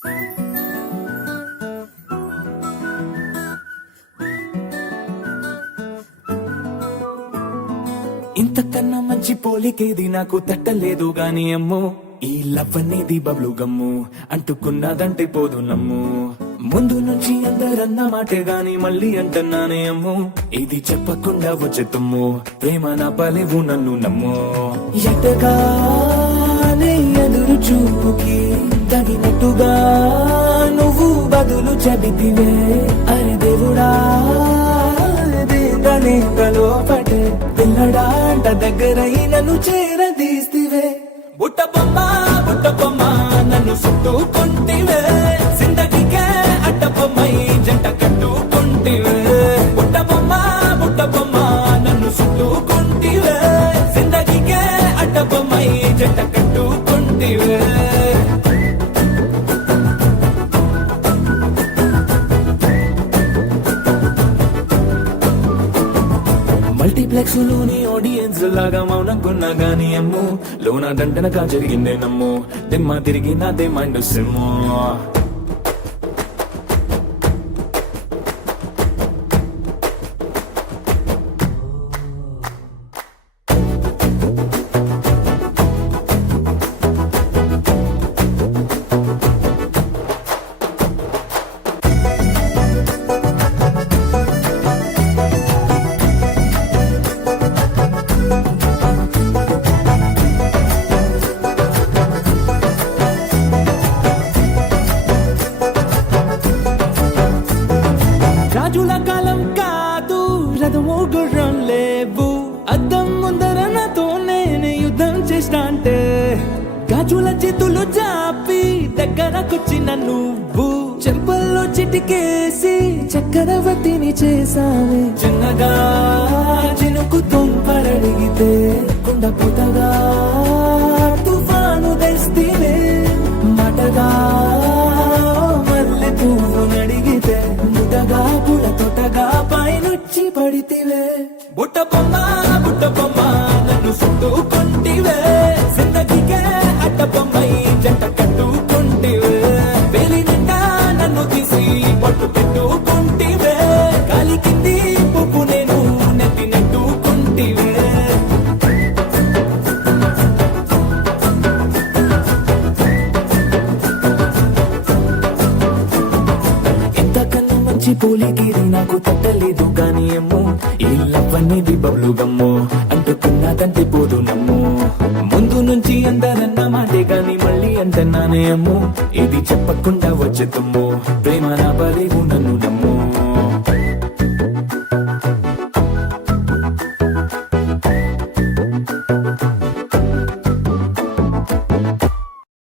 ఇంతకన్నా మంచి పోలికేది నాకు తట్టలేదు గాని అమ్మో, ఈ లవ్ అనేది బబ్లు గమ్ము, అంటుకున్నదంటే పోదు నమ్ము. ముందు నుంచి అందరన్న మాటే గాని మళ్ళీ అంటున్నానే అమ్ము, ఇది చెప్పకుండా వచ్చే తుమ్ము, ప్రేమ నా పలేవు నన్ను నమ్ము. ఎటగానే ఎదురు చూపుకి తగినట్టుగా నువ్వు బదులు చెబితివే, అరే దేవుడా లోపటే పిల్లడా అంట దగ్గరై నన్ను చేరదీస్తివే. బుట్ట బొమ్మ నన్ను చుట్టుకుంటివే, జిందగీకే అడ్డ బొమ్మై జంట కట్టుకుంటివే. బుట్ట బొమ్మ నన్ను చుట్టుకుంటివే, జిందగీకే అడ్డ బొమ్మై జంట కట్టుకుంటివే. మల్టీప్లెక్స్ లోని ఆడియన్స్ లాగా మౌనంకున్నా గానీ అమ్ము, లోన దండనగా జరిగిందే నమ్ము, దిమ్మ తిరిగి నాదే మైండ్ సిమ్ము. రాజుల కాలం కాదు, రథము గుర్రం లేవు, అద్దం ముందర నాతో నేను యుద్ధం చేస్తా అంటే, గాజుల చేతులు జాపి దగ్గరకొచ్చిన నువ్వు, చెంపల్లో చిటికేసి చక్రవర్తిని చేసావే. చిన్నగా చినుకు తుంపరడిగితే కుండ పుటగా తుఫాను తెస్తీవే, మాటగా మల్లె పువ్వు నడిగితే ముదగా పుల తొటగా పైనొచ్చి పడితివే. బుట్ట బొమ్మ నన్ను చుట్టుకుంటివే, జిందగీకే అడ్డ బొమ్మై జంట కట్టుకుంటివే. వేలి నిండా నన్ను తీసి పట్టు పెట్టుకుంటివే, కాలి కింది పువ్వు నేను నెత్తి నెట్టుకుంటివే. ఇంతకన్నా మంచి పోలికేది నాకు తట్టలేదు గాని అమ్ము, ఈ లవ్ అనేది బబ్లు గమ్ము, అంటుకున్నదంటే పోదు నమ్ము. ముందు నుంచి అందరన్న మాటే గాని మళ్ళీ అంటున్నానే అమ్ము, ఇది చెప్పకుండా వచ్చే తుమ్ము, ప్రేమ నా బలేవు నన్ను నమ్ము.